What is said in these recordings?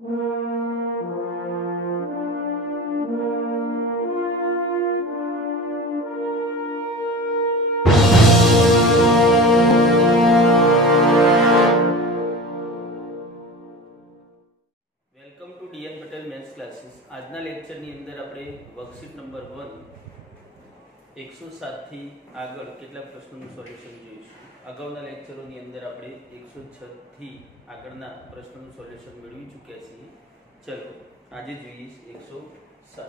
Welcome to DN Patel maths classes. આજના લેક્ચરની અંદર આપણે વર્કશીટ નંબર 1 107 થી આગળ કેટલાક પ્રશ્નોનું સોલ્યુશન જોઈશું. અગાઉના લેક્ચરોની અંદર આપણે 106 થી આગળના પ્રશ્નોનું સોલ્યુશન મેળવી ચૂક્યા છીએ. ચલો આજે જોઈએ 107.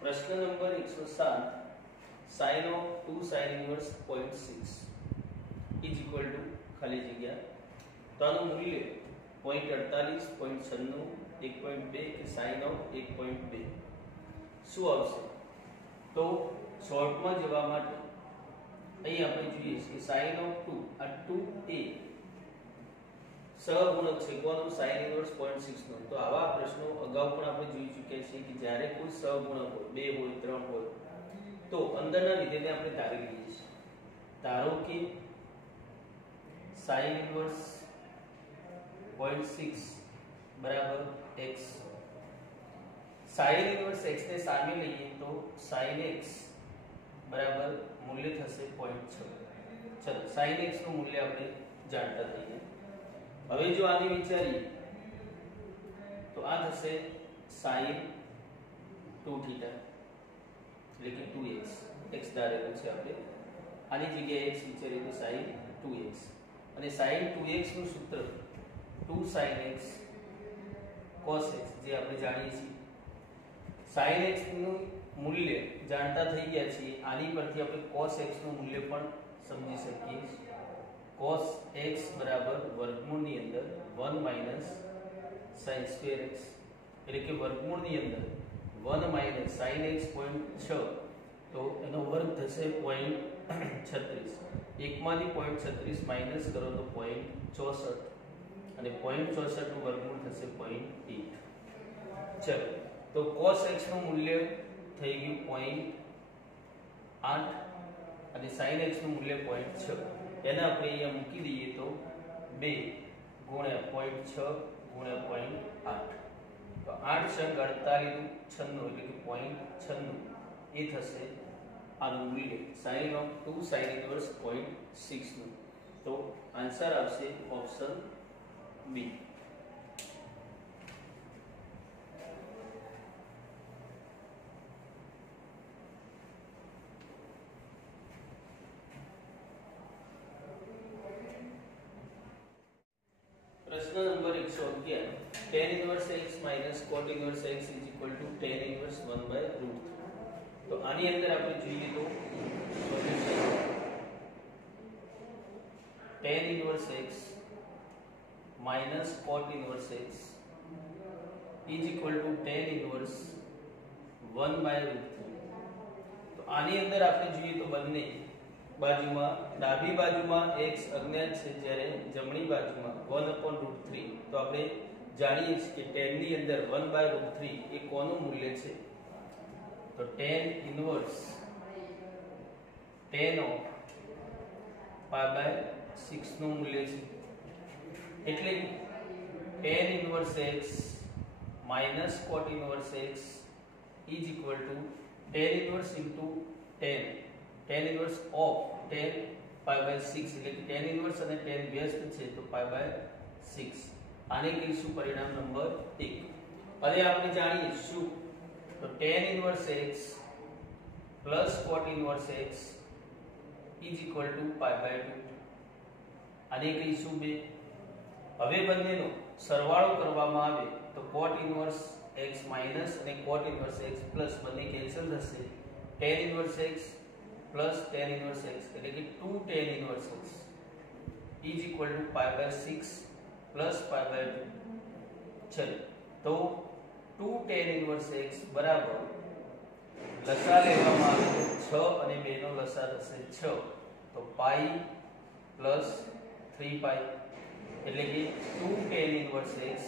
પ્રશ્ન number 107, sin of 2 sin inverse 0.6 is equal to ખાલી જગ્યા. તો આનું મૂલ્ય 0.48, 0.96, 1.2 કે sin of 1.2 શું આવશે? તો શોર્ટમાં જવા માટે અહીં આપણે જોઈએ કે sin of 2 આ 2a સહગુણક છે કોનો? sin inverse 0.6 નો. તો આવા પ્રશ્નો અગાઉ પણ આપણે જોઈ ચૂક્યા છીએ કે જ્યારે કોઈ સહગુણક હોય, 2 હોય, 3 હોય તો અંદરના વિધેયને આપણે ધારી લઈએ છીએ. ધારો કે sin inverse 0.6 બરાબર x. sin inverse x ને સામે લઈએ તો sin x બરાબર મૂલ્ય થશે 0.6. ચલો sin x નું મૂલ્ય આપણે જાણતા થઈએ. હવે જો આને વિચારીએ તો આ થશે sin 2θ એટલે કે 2x. x ધારેલું છે આપણે, આની જગ્યાએ x વિચારીએ તો sin 2x. અને sin 2x નું સૂત્ર 2 sin x cos x જે આપણે જાણીએ છીએ. sin x નું મૂલ્ય જાણતા થઈ ગયા છીએ. આની પરથી આપણે cos x નું મૂલ્ય પણ સમજી શકીએ. cos x બરાબર વર્ગમૂળની અંદર 1 માઈનસ sin સ્ક્વેર x એટલે કે વર્ગમૂળની અંદર 1 માઈનસ sin x 0.6 તો એનો વર્ગ થશે 0.36. એકમાંથી 0.36 માઈનસ કરો તો 0.64 અને 0.64 નું વર્ગમૂળ થશે 0.8. ચલો તો cos x નું મૂલ્ય થઈ ગયું 0.8 અને sin x નું મૂલ્ય 0.6. એને આપણે અહીંયા મૂકી દઈએ તો 2 ગુણ્યા 0.6 ગુણ્યા 0.8 તો 8 છંગ 48 96 એટલે કે 0.96 એ થશે આનું મૂલ્ય sin of 2 sin inverse 0.6 નું. તો આન્સર આવશે ઓપ્શન B. પ્રશ્ન number 111, tan inverse x minus cot inverse x is equal to tan inverse 1/√3. તો આની અંદર આપણે જોઈએ તો solution tan inverse x minus cot inverse x is equal to tan inverse 1/√3. તો આની અંદર આપણે જોઈએ તો બંને બાજુમાં ડાબી બાજુમાં x અજ્ઞાત છે જ્યારે જમણી બાજુમાં 1/√3. તો આપણે જાણીએ છીએ કે tan ની અંદર 1/√3 એ કોનું મૂલ્ય છે? તો tan inverse tan of π/6 નું મૂલ્ય છે. એટલે tan inverse x minus cot inverse x is equal to tan inverse into tan inverse of tan π/6 એટલે કે tan inverse અને tan વ્યસ્ત છે તો π/6. આને કહીશું પરિણામ નંબર 1. અને આપણે જાણીએ શું? તો tan inverse x plus cot inverse x is equal to π/2. આને કહીશું 2. હવે બંનેનો સરવાળો કરવામાં આવે તો cot inverse x minus અને cot inverse x plus બંને કેન્સલ થશે. tan inverse x plus tan inverse x એટલે કે 2 tan inverse x is equal to π/6 plus π/2. ચલો તો 2 tan inverse x બરાબર લસા લેવામાં આવે તો 6 અને 2 નો લસા થશે 6 તો પાઈ પ્લસ 3 પાઈ એટલે કે 2 tan inverse x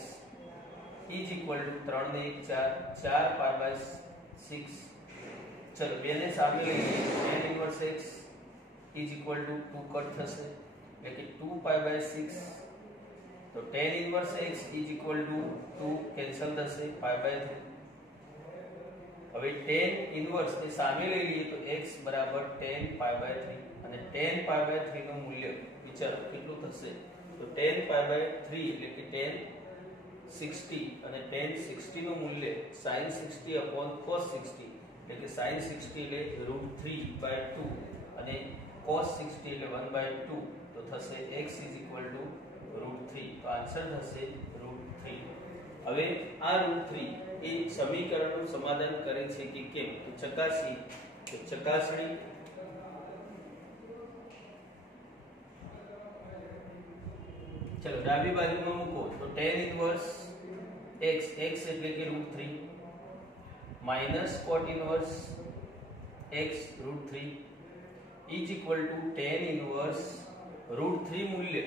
is equal to 3 ને 1 4 4 π/6. चलो બે ને સામે લઈએ tan inverse x is equal to 2 cut થશે એટલે કે 2 π/6 તો tan inverse x is equal to 2 cancel થશે π/3. હવે tan ઇન્વર્સ ને સામે લઈ લઈએ તો x બરાબર tan π/3 અને tan π/3 નું મૂલ્ય વિચારો કેટલું થશે તો tan π/3 એટલે કે tan 60 અને tan 60 નું મૂલ્ય sin 60 upon cos 60 એટલે કે sin 60 એટલે √3/2 અને cos 60 એટલે 1/2 તો થશે x ઇઝ ઇક્વલ ટુ √3. તો આન્સર થશે √3. હવે આ √3 એ સમીકરણનું સમાધાન કરે છે કે કેમ તો ચકાસણી ચલો ડાબી બાજુમાં મૂકો તો tan ઇન્વર્સ x એટલે કે √3 minus cot inverse x √3 is equal to tan inverse √3 મૂલ્ય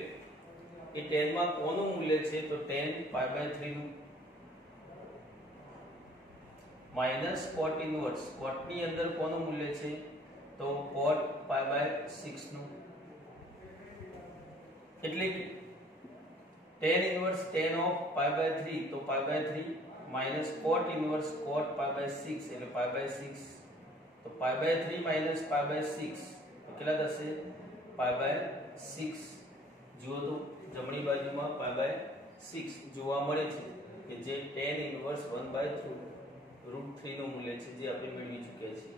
એ tan માં કોનું મૂલ્ય છે તો tan π/3 નું માઈનસ cot ઇન્વર્સ cot ની અંદર કોનું મૂલ્ય છે તો cot π/6 નું એટલે કે tan ઇન્વર્સ tan ઓફ π/3 તો π/3 માઈનસ cot ઇન્વર્સ cot π/6 એટલે π/6 તો π/3 માઈનસ π/6 તો કેટલા થશે π/6. જુઓ તો જમણી બાજુમાં π/6 જોવા મળે છે કે જે tan ઇન્વર્સ 1/√3 નું મૂલ્ય છે જે આપણે મેળવી ચૂક્યા છીએ.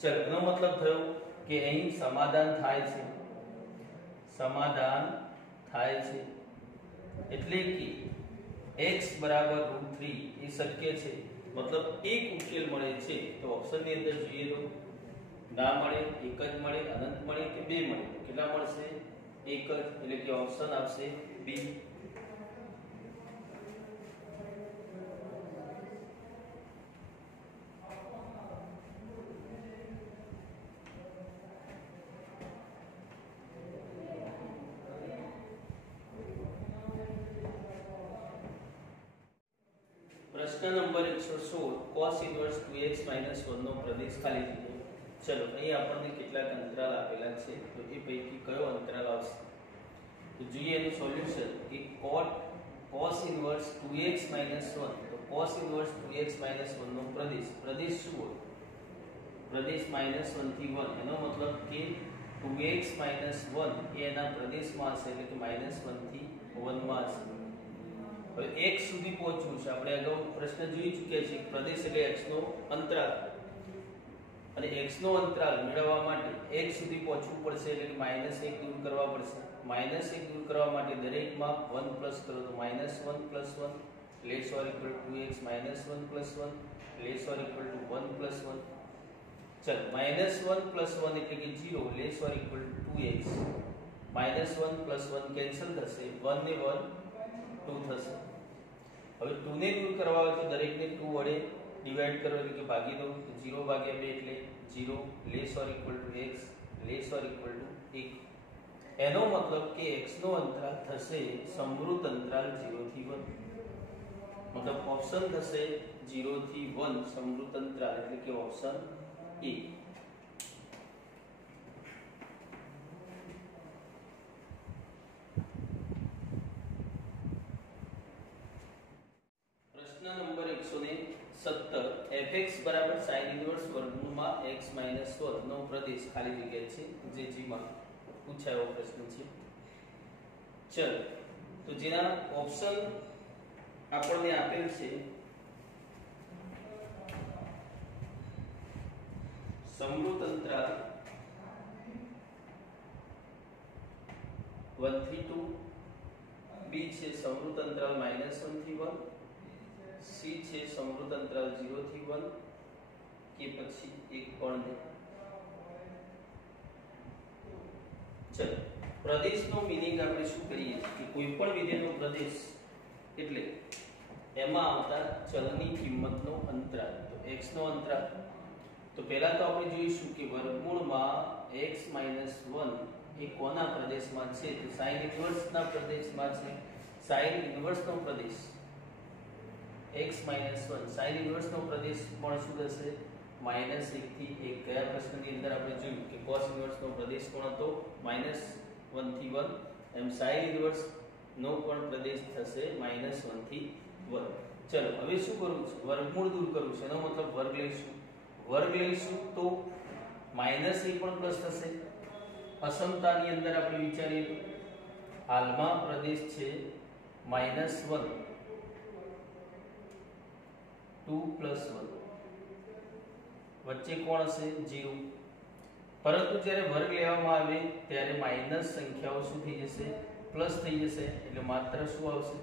ચલો એનો મતલબ થયો કે અહીં સમાધાન થાય છે એટલે કે x બરાબર √3 એ શક્ય છે મતલબ એક ઉકેલ મળે છે તો ઓપ્શન ની અંદર જોઈએ તો ના મળે એક જ મળે અનંત મળે કે બે મળે કેટલા મળશે એક જ એટલે કે ઓપ્શન આવશે બી. પ્રશ્ન નંબર 116 cos ઇન્વર્સ 2x 1 નો પ્રદેશ ખાલી જગ્યા. ચલો અહીં આપણને કેટલાક અંતરાલ આપેલા છે તો એ પૈકી કયો અંતરાલ આવશે તો જોઈએ એનું સોલ્યુશન કે cos ઇન્વર્સ 2x 1 તો cos ઇન્વર્સ 2x 1 નો પ્રદેશ શું હોય પ્રદેશ -1 થી 1 એનો મતલબ કે 2x 1 એ એના પ્રદેશમાં હશે એટલે કે -1 થી 1 માં હશે. હવે x સુધી પહોંચવું છે આપણે અગાઉ પ્રશ્ન જોઈ ચૂક્યા છે પ્રદેશ એટલે x નો અંતરાલ અને x નો અંતરાલ મેળવવા માટે x સુધી પહોંચવું પડશે એટલે કે -1 દૂર કરવા પડશે. -1 દૂર કરવા માટે દરેકમાં 1 પ્લસ કરો તો -1 + 1 less or equal to 2x -1 + 1 less or equal to 1 + 1. ચલ -1 + 1 એટલે કે 0 less or equal to 2x -1 + 1 cancel થશે 1 ને 1 2 થશે. હવે 2 ને દૂર કરવા હોય તો દરેકને 2 વડે ડિવાઈડ કરો એટલે કે ભાગી દો તો 0/2 એટલે 0 less or equal to x less or equal to 1. એનો મતલબ કે x નો અંતરાલ થશે સમૃદ્ધ અંતરાલ 0 થી 1 મતલબ ઓપ્શન થશે 0 થી 1 સમૃદ્ધ અંતરાલ એટલે કે ઓપ્શન એ. પ્રશ્ન નંબર 117 fx બરાબર sin ઇન્વર્સ વર્ગમૂળમાં x - 1 નો પ્રદેશ ખાલી જગ્યા છે જે જીમાં પૂછાયો પ્રશ્ન છે. ચલ તો જેના ઓપ્શન આપણને આપેલ છે સમૃદ્ધ અંતરાલ 1 થી 2 b છે સમૃદ્ધ અંતરાલ -1 થી 1 c છે સમૃદ્ધ અંતરાલ 0 થી 1 કે પછી એક પણ નહીં. ચલો પ્રદેશનો મીનિંગ આપણે શું કરીએ કે કોઈ પણ વિધેયનો પ્રદેશ એટલે એમાં આવતા ચલની કિંમતનો અંતરાલ. તો x નો અંતરાલ તો પહેલા તો આપણે જોઈશું કે વર્ગમૂળમાં x - 1 એ કોના પ્રદેશમાં છે તો sin ઇન્વર્સ ના પ્રદેશમાં છે. sin ઇન્વર્સ નો પ્રદેશ x - 1 sin ઇન્વર્સ નો પ્રદેશ પણ શું થશે -1 થી 1. ગયા પ્રશ્નની અંદર આપણે જોયું કે cos ઇન્વર્સ નો પ્રદેશ કોણ હતો -1 થી 1 એમ sin ઇન્વર્સ નો પણ પ્રદેશ થશે -1 થી વર્ગ. ચલો હવે શું કરવું છે? વર્ગમૂળ દૂર કરવું છે. એનો મતલબ વર્ગ લઈશું તો માઈનસ એ પણ પ્લસ થશે. અસમતાની અંદર આપણે વિચારીએ તો હાલમાં પ્રદેશ છે -1 2 + 1 વચ્ચે કોણ હશે? 0. પરંતુ જ્યારે વર્ગ લેવામાં આવે ત્યારે માઈનસ સંખ્યાઓ શું થઈ જશે? પ્લસ થઈ જશે. એટલે માત્ર શું આવશે?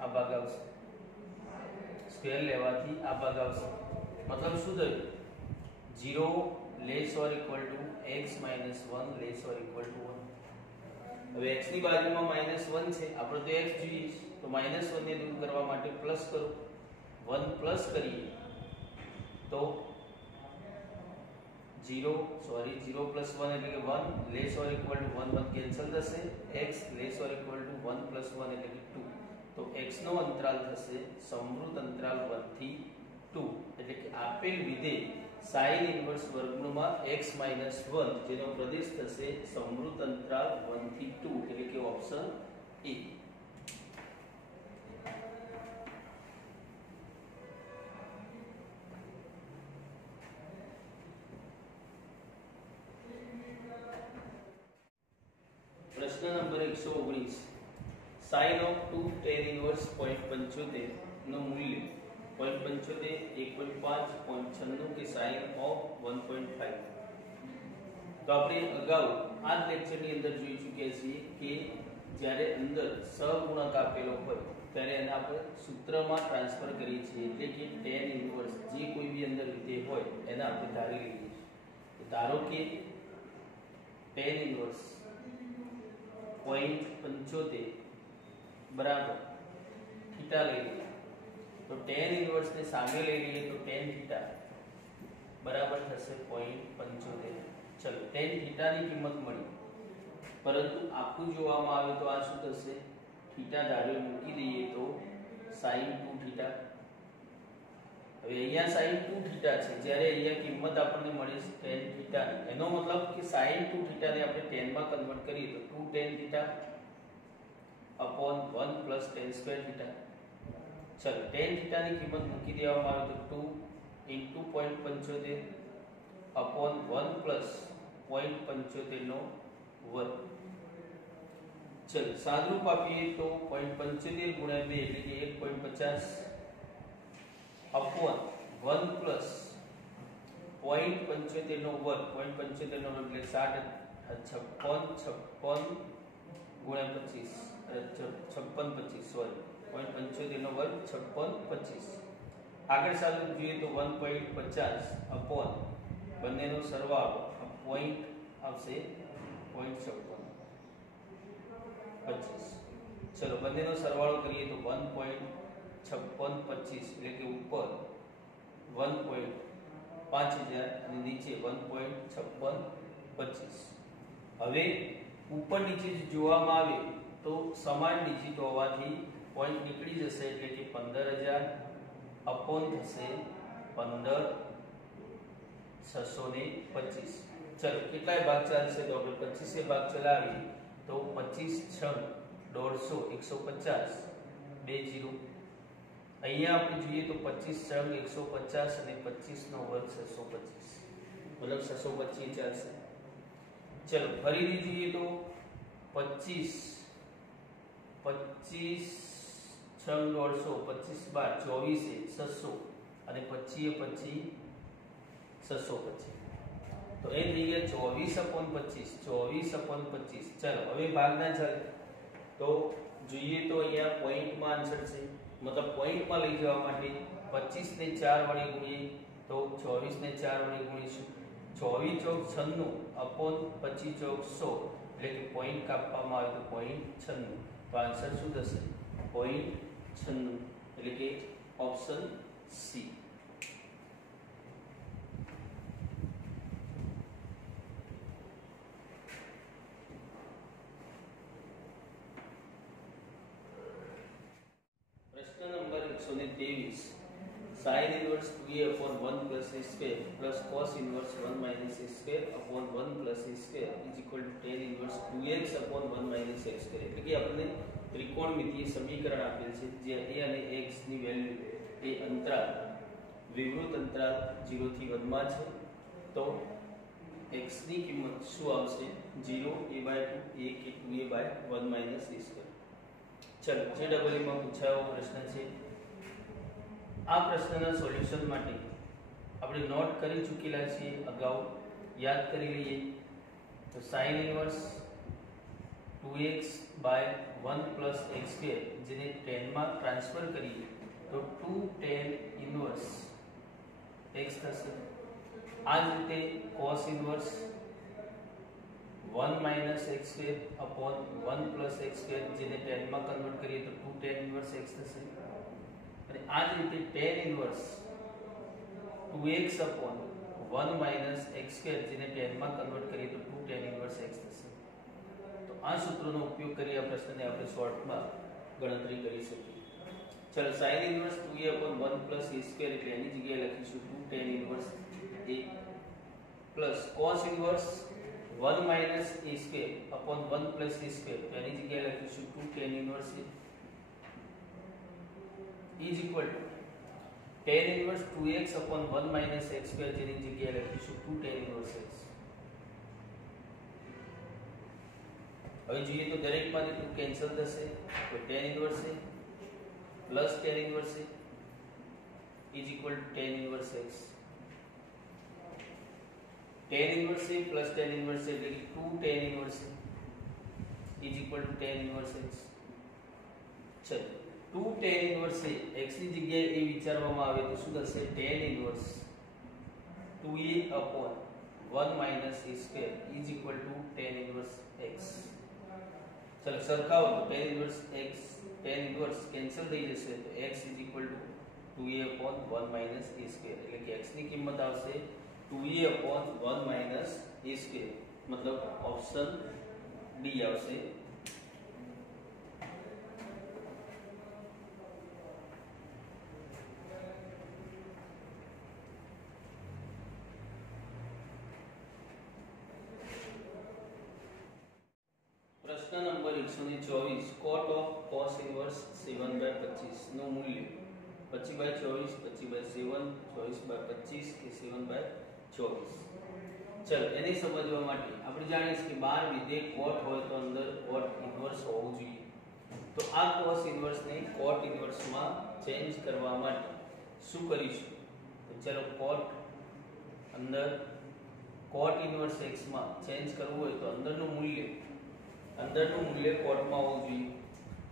આ ભાગ આવશે. સ્ક્વેર લેવાથી આ ભાગ આવશે. મતલબ શું થયું? 0 less or equal to x - 1 less or equal to 1. હવે x ની બાજુમાં -1 છે, આપણે તો x જોઈએ તો -1 ને દૂર કરવા માટે પ્લસ કરો. 1 પ્લસ કરીએ તો 0 + 1 એટલે કે 1 less or equal to 1 1 cancel થશે. x less or equal to 1 + 1 એટલે કે 2. તો x નો અંતરાલ થશે સમૃદ્ધ અંતરાલ 1 થી 2. એટલે કે આપેલ વિધેય sin ઇન્વર્સ વર્ગમૂળમાં x - 1 જેનો પ્રદેશ થશે સમૃદ્ધ અંતરાલ 1 થી 2 એટલે કે ઓપ્શન એ. પ્રશ્ન number 119 sin of 2 tan inverse 0.75 નું મૂલ્ય 0.75 1.5 0.96 કે sin of 1.5. તો આપણે અગાઉ આ લેક્ચરની અંદર જોઈ ચૂક્યા છીએ કે જ્યારે અંદર સહગુણક આપેલો હોય ત્યારે એને આપણે સૂત્રમાં ટ્રાન્સફર કરીએ છીએ. એટલે કે tan ઇન્વર્સ જે કોઈ બી અંદર વિધેય હોય એને આપણે ધારી લઈએ છીએ. ધારો કે tan ઇન્વર્સ 0.75 બરાબર થીટા લઈ લઈએ તો tan ઇન્વર્સ ને સામે લઈ લઈએ તો tan થીટા બરાબર થશે 0.75. ચલો tan થીટા ની કિંમત મળી, પરંતુ આખું જોવામાં આવે તો આ શું થશે? થીટા ધાર્યો મૂકી દઈએ તો sin 2 થીટા. હવે અહીંયા sin 2 થીટા છે, જ્યારે અહીંયા કિંમત આપણને મળી છે tan થીટા. એનો મતલબ કે sin 2 થીટા ને આપણે tan માં કન્વર્ટ કરીએ તો 2 tan theta upon 1 plus tan square theta. ચલો tan theta ની કિંમત મૂકી દેવામાં આવે તો 2 into 0.75 upon 1 plus 0.75 નો વર્ગ. ચલો સાદરૂપ આપીએ તો 0.75 ગુણ્યા 2 એટલે કે 1.50 upon 1 plus 0.75 નો વર્ગ. 0.75 નો વર્ગ એટલે 56 ગુણ્યા 25 56 સોરી 0.75 નો વર્ગ 56 આગળ સાદું જોઈએ તો 1.50 અપોન બંનેનો સરવાળો પોઈન્ટ આવશે 0.56 ચલો બંનેનો સરવાળો કરીએ તો 1.5625 એટલે કે ઉપર 1.5000 અને નીચે 1.5625. હવે ઉપર નીચે જોવામાં આવે તો સમાન ડિજિટ હોવાથી પોઈન્ટ નીકળી જશે એટલે કે 15000 અપોન થશે 15625. ચલો કેટલાય ભાગ ચાલશે તો આપણે 25 ભાગ ચલાવીએ તો 25 6 150 150 2 0. અહીંયા આપણે જોઈએ તો 25 6 150 અને 25 નો વર્ગ 625 મતલબ 625 ચાલશે. ચલો ફરીથી જોઈએ તો 25 6 150 25 બાર 24 600 અને 25 625. તો એ થઈ ગયા 24/25 24/25. ચલો હવે ભાગના ચાલે તો જોઈએ તો અહીંયા પોઈન્ટમાં આન્સર છે, મતલબ પોઈન્ટમાં લઈ જવા માટે 25 ને 4 વડે ગુણીએ તો 24 ને 4 વડે ગુણીશું 24 ચોક 96 અપોન 25 ચોક 100 એટલે કે પોઈન્ટ કાપવામાં આવે તો 0.96. તો આન્સર શું થશે? 0.96 એટલે કે ઓપ્શન સી. પ્રશ્ન number 123 sin inverse 2a upon 1 plus a square plus cos inverse 1 minus a square upon 1 plus a square is equal to tan inverse 2x upon 1 minus x square એટલે કે આપણે ત્રિકોણમિતિય સમીકરણ આપેલ છે જે a અને x ની વેલ્યુ એ અંતરાલ વિવૃત અંતરાલ 0 થી 1 માં છે તો x ની કિંમત શું આવશે 0 a/2 a કે 2a/1 minus a square. ચલો જે ડબલ માં પૂછાયો પ્રશ્ન છે આ પ્રશ્નના સોલ્યુશન માટે આપણે નોટ કરી ચૂકેલા છીએ અગાઉ યાદ કરી લઈએ તો sin inverse 2x by 1 plus x square જેને tan માં ટ્રાન્સફર કરીએ તો 2 tan ઇનવર્સ x થશે આ જ રીતે cos inverse 1 minus x square upon 1 plus x square જેને tan માં કન્વર્ટ કરીએ તો 2 tan ઇનવર્સ x થશે અને આ જ રીતે tan inverse 2x upon 1 minus x square જેને tan માં કન્વર્ટ કરીએ તો 2 tan ઇનવર્સ x થશે તો આ સૂત્રનો ઉપયોગ કરી આ પ્રશ્નને આપણે શોર્ટમાં ગણતરી કરી શકીએ ચલો sin inverse 2a upon 1 plus a square એટલે એની જગ્યાએ લખીશું 2 tan inverse a plus cos inverse 1 minus a square upon 1 plus a square તો એની જગ્યાએ લખીશું 2 tan inverse a is equal to tan inverse 2x upon 1 minus x square જેની જગ્યાએ લખીશું 2 tan inverse x. હવે જોઈએ તો દરેકમાંથી 2 કેન્સલ થશે તો tan inverse a plus tan inverse a is equal to tan inverse x. tan inverse a plus tan inverse a એટલે કે 2 tan inverse a is equal to tan inverse x. ચલો 2 tan inverse a x ની જગ્યાએ એ વિચારવામાં આવે તો શું થશે tan inverse 2a upon 1 minus a square is equal to tan inverse x. ચલો સરખાવો તો tan inverse x tan inverse cancel થઈ જશે તો x is equal to 2a upon 1 minus a square એટલે કે x ની કિંમત આવશે 2a upon 1 minus a square મતલબ ઓપ્શન ડી આવશે. प्रश्न number 124 cot of cos inverse 7/25 નું મૂલ્ય 25/24 25/7 24/25 કે 7/24. ચલો એને સમજવા માટે આપણે જાણીએ છીએ કે બહાર વિધેય cot હોય તો અંદર cot inverse હોવું જોઈએ તો આ cos inverse ને cot inverse માં ચેન્જ કરવા માટે શું કરીશું તો ચલો cot અંદર cot inverse x માં ચેન્જ કરવું હોય તો અંદરનું મૂલ્ય cot માં હોવું જોઈએ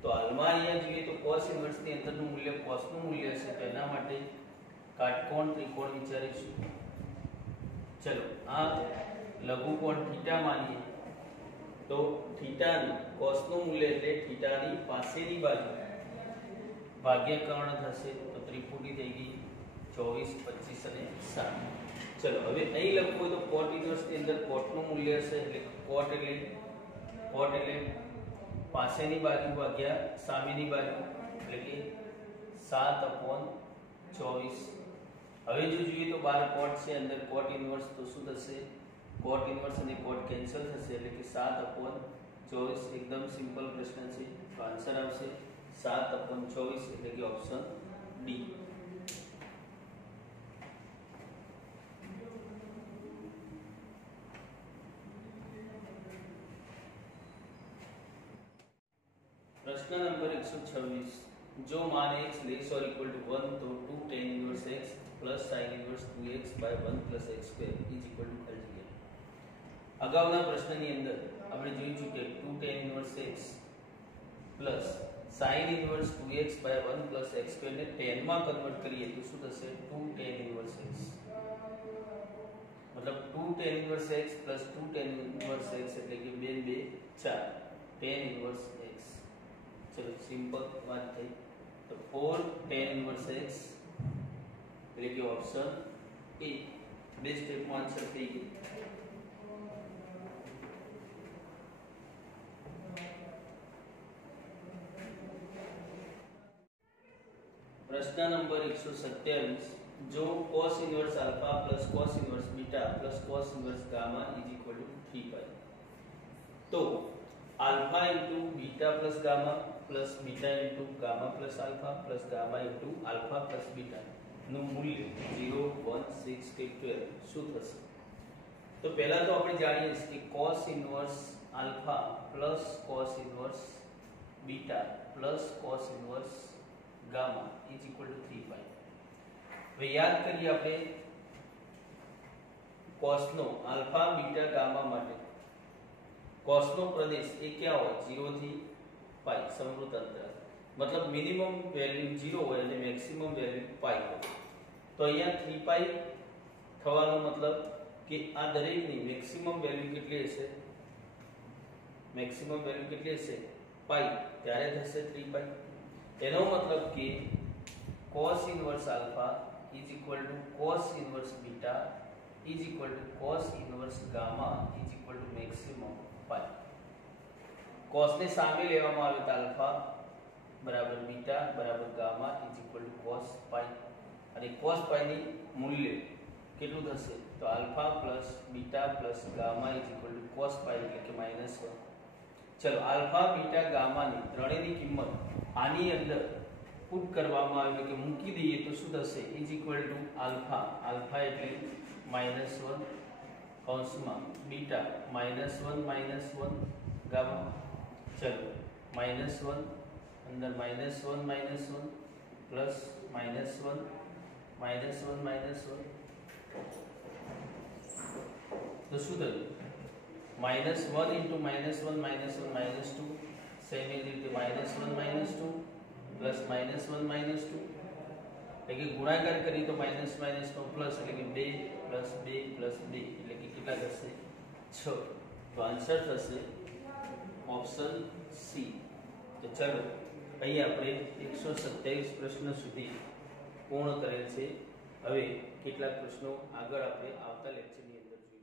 તો હાલમાં અહીંયા જોઈએ તો cos ઇનવર્સ ની અંદરનું મૂલ્ય cos નું મૂલ્ય છે તો એના માટે કાટકોણ ત્રિકોણ વિચારીશું ચલો આ લઘુકોણ θ માનીએ તો θ નું cos નું મૂલ્ય એટલે θ ની પાસેની બાજુ ભાગ્યકર્ણ થશે તો ત્રિપુટી થઈ ગઈ 24 25 અને 7. ચલો હવે અહીં લખવું હોય તો cot ઇનવર્સ ની અંદર cot નું મૂલ્ય હશે એટલે cot એટલે પાસેની બાજુ ભાગ્યા સામેની બાજુ એટલે કે 7/24. હવે જો જોઈએ તો બહાર cot છે અંદર cot ઇનવર્સ તો શું થશે cot ઇનવર્સ અને cot કેન્સલ થશે એટલે કે 7/24 એકદમ સિમ્પલ પ્રશ્ન છે તો આન્સર આવશે 7/24 એટલે કે ઓપ્શન ડી. प्रश्न नंबर 126 जो मान x लेस और इक्वल टू 1 तो 2 tan inverse x plus sin inverse 2x by 1 plus x square is equal to algebra. અગાઉના પ્રશ્નની અંદર આપણે જોઈશું કે 2 tan inverse x plus sin inverse 2x by 1 plus x square ને tan માં convert કરીએ તો શું થશે 2 tan ઇનવર્સ x मतलब 2 tan inverse x plus 2 tan inverse x એટલે કે 2 2 4 tan इनवर्स x. चलो सिंपल बात થઈ તો 4 tan इनवर्स x એટલે કે ઓપ્શન એ બે સ્ટેપમાં આન્સર થઈ ગયો. प्रश्न नंबर 127 जो cos inverse alpha plus cos inverse beta plus cos inverse gamma is equal to 3 pi. तो alpha into beta plus gamma plus beta into gamma plus alpha plus gamma into alpha plus beta નું મૂલ્ય 0 1 6 કે 12 શું થશે? તો પહેલા તો આપણે જાણીએ છીએ કે cos inverse alpha plus cos inverse beta plus cos inverse gamma is equal to 3 પાઈ। હવે યાદ કરીએ આપણે cos નો આલ્ફા બીટા ગામા માટે cos નો પ્રદેશ એ क्या હોય 0 થી પાઈ સમરૂપ અંતરાલ, मतलब मिनिमम वैल्यू 0 હોય અને મેક્સિમમ વैल्यू પાઈ હોય। तो અહીંયા 3 પાઈ થવાનો मतलब કે આ દરેકની મેક્સિમમ વેલ્યુ કેટલી હશે? મેક્સિમમ વેલ્યુ કેટલી હશે? પાઈ, ત્યારે થશે 3 પાઈ। એનો મતલબ કે cos inverse alpha is equal to cos inverse beta is equal to cos inverse gamma is equal to maximum pi. cos ને સામે લેવામાં આવે તો આલ્ફા बराबर बीटा बराबर gamma is equal to cos pi અને cos પાઈ ની મૂલ્ય કેટલું થશે? તો alpha plus beta plus gamma is equal to cos pi એટલે કે -1। ચલો આલ્ફા બીટા ગામા ની ત્રણેયની કિંમત આની અંદર પુટ કરવામાં આવે કે મૂકી દઈએ તો શું થશે? ઇજ ઇક્વલ ટુ આલ્ફા, આલ્ફા એટલે -1 કૌંસમાં બીટા -1 ગામા, ચલો -1 अंदर -1 प्लस -1 तो शू थयुं? -1 इंटू -1 -2 सेम एज रीते -1 -2 प्लस -1 -2 એટલે કે ગુણાકાર કરી તો માઈનસ નો પ્લસ એટલે કે 2 પ્લસ 2 પ્લસ 2 એટલે કે કેટલા થશે? 6। તો આન્સર થશે ઓપ્શન સી। તો ચલો અહીં આપણે 127 પ્રશ્ન સુધી પૂર્ણ કરેલ છે। હવે કેટલાક પ્રશ્નો આગળ આપણે આવતા લેક્ચરની અંદર જોઈએ।